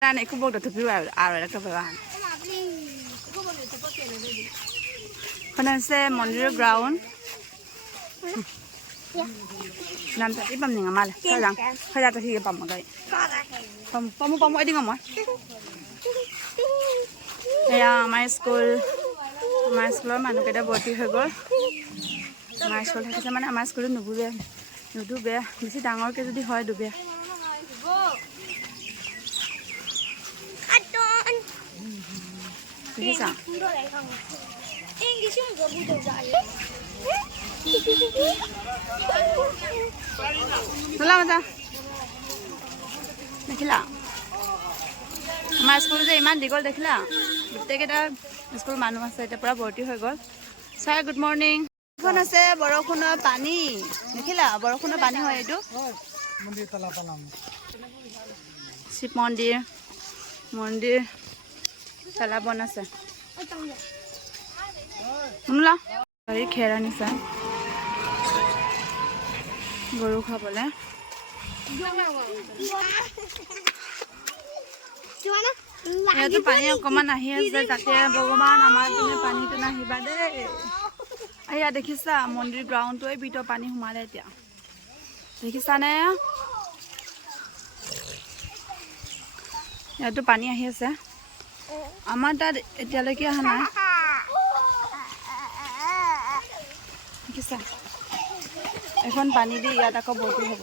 Ra này không buộc được thực hư à à rồi đó các bạn. Con đang xem Mondir Ground. Nam ra thì bấm mà এয়া আমাৰ school আমাৰ স্কুলৰ মানুহকেইটা ভৰ্তি হৈ গ'ল আমাৰ স্কুল থাকিছে মানে আমাৰ স্কুলত নুবুজে নুডুবে বেছি ডাঙৰকৈ যদি হয় ডুবে দেখিলা? আমাৰ স্কুল যে ইমান দীঘল দেখিলা? গোটেইকেইটা স্কুল মানুহ আছে এতিয়া পূৰা ভৰ্তি হৈ গ'ল। ছাৰ গুড মৰ্ণিং এখন আছে বৰষুণৰ পানী। দেখিলা বৰষুণৰ পানী হয় এইটো। শিৱ মন্দিৰ মন্দিৰ তলাবন আছে। শুনলা? হেৰি খেৰ আনিছা। গৰু খাবলৈ। ইয়াতো পানী অকণমান আহি আছে তাতে ভগৱান আমাৰ পিনে পানীটো নাহিবা দেই। এয়া দেখিছা, মন্দিৰ গ্ৰাউণ্ডটো এই ভিতৰত পানী সোমালে এতিয়া। দেখিছানে? ইয়াতো পানী আহি আছে। আমাৰ তাত এতিয়ালৈকে অহা নাই। দেখিছা? এখন পানী দি ইয়াত আকৌ ভৰ্তি হ'ব।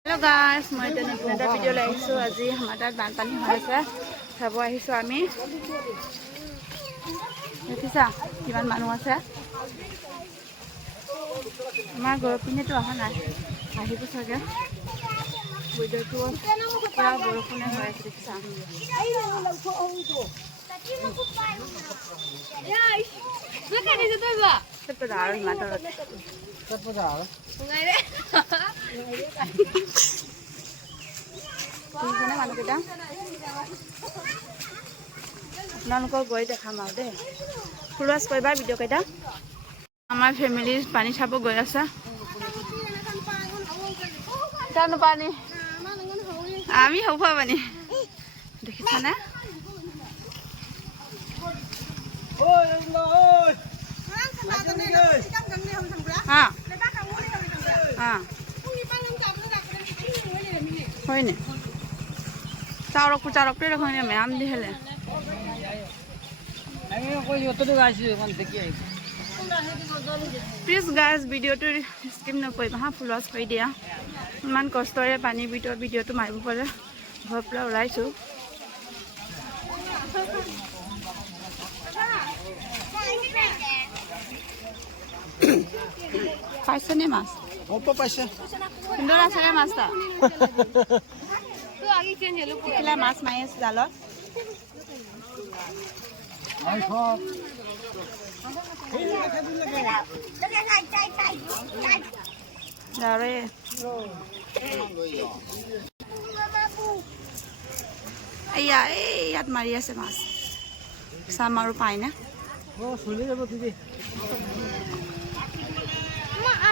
হেল্ল' গাইছ মই এতিয়া নতুন এটা ভিডিঅ' লৈ আহিছোঁ আজি আমাৰ তাত বানপানী হৈ আছে চাব আহিছোঁ আমি দেখিছা কিমান মানুহ আছে আমাৰ ঘৰৰ পিনেতো অহা নাই আহিব চাগে ভিডিঅ'টো পূৰা বৰষুণে হৈ আছে দেখিছা আপোনালোকক গৈ দেখাম আৰু দেই ফুলৱাছ কৰিবা ভিডিঅ'কেইটা আমাৰ ফেমিলি পানী চাব গৈ আছে। জানো পানী। আমি হ'ব পানী। দেখিছানে হা হা হয়নে। চাউৰকটো চাউৰকটোৱে দেখোন মেৰাম দি হেলে আমি কৈ অতটো গাইছোঁ এখন দেখি প্লিজ গাইজ ভিডিঅ'টো স্কিপ নকৰিবা, হা ফুলৱাছ কৰি দিয়া। ইমান কষ্টৰে পানীৰ ভিতৰত ভিডিঅ'টো মাৰিব পাৰে। ঘৰৰ পৰা ওলাইছোঁ। পাইছেনে মাছ? অল্প পাইছে। সুন্দৰ আছেনে মাছটা দেখিলে মাছ মাৰি আছে জালত? এয়া এই ইয়াত মাৰি আছে মাছ। চাম আৰু পায়নে অঁ চলি যাব দিদি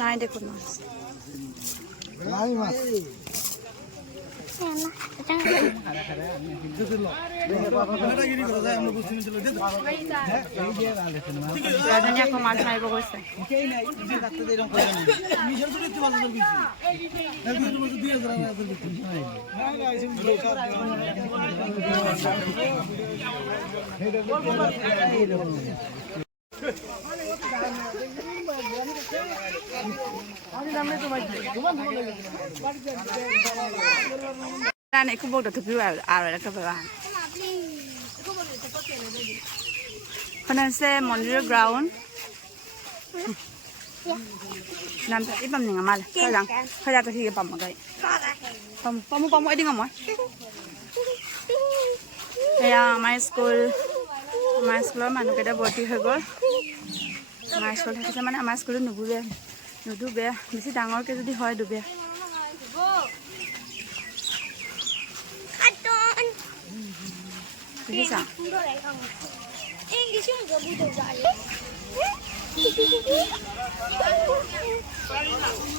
নাই দেখোন। মাছ নাই মাছ। ৰাজনী আকৌ মাছ মাৰিব গৈছে Ra này không bốc được thực hữu à à rồi các bạn. Còn đang xem মন্দিৰৰ ground. Nam ít bầm nhàng mà. Thôi rằng, thôi ra cái gì bầm mà cái. Bầm bầm bầm ấy đi ngầm rồi. Kaya my school my school মানুহকেইটা ভৰ্তি হৈ গ'ল আমাৰ school থাকিছে মানে আমাৰ স্কুলত নুবুবে নুডুবে বেছি ডাঙৰকৈ যদি হয় ডুবে দেখিছা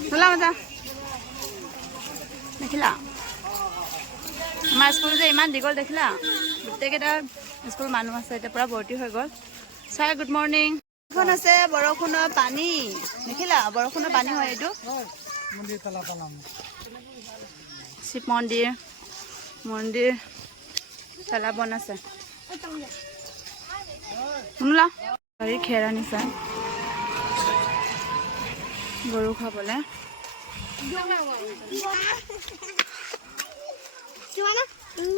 চলা মজা। দেখিলা? আমাৰ স্কুল যে ইমান দীঘল দেখিলা? গোটেইকেইটা স্কুল মানুহ আছে এতিয়া পূৰা ভৰ্তি হৈ গ'ল। ছাৰ গুড মৰ্ণিং এখন আছে বৰষুণৰ পানী। দেখিলা? বৰষুণৰ পানী হয় এইটো। শিৱ মন্দিৰ। মন্দিৰ তলা বন আছে। শুনলা? গাড়ী খেৰ আনিছে। গৰু খাবলৈ।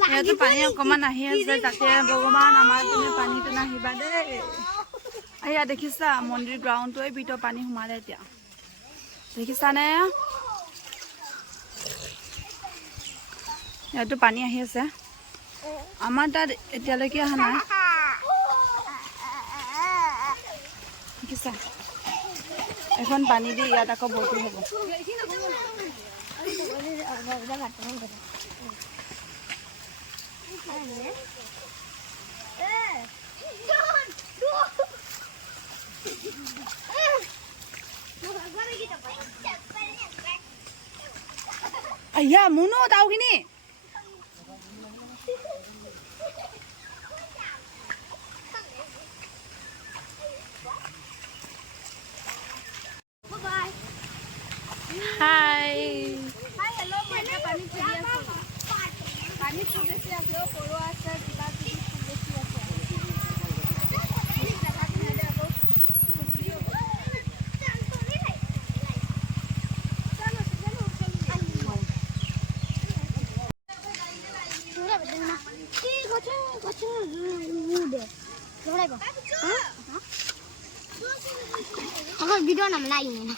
ইয়াতো পানী অকণমান আহি আছে তাতে ভগৱান আমাৰ তুমি পানীটো নাহিবা দেই। এয়া দেখিছা, মন্দিৰ গ্ৰাউণ্ডটোৱে ভিতৰত পানী সোমালে এতিয়া। দেখিছানে? ইয়াতো পানী আহি আছে। আমাৰ তাত এতিয়ালৈকে অহা নাই। দেখিছা? এখন পানী দি ইয়াত আকৌ ভৰ্তি হ'ব। అయ్యా మును తావుకిని হাই পানী ফুটেছে আছে সৰু আছে Ako, video naman na yun.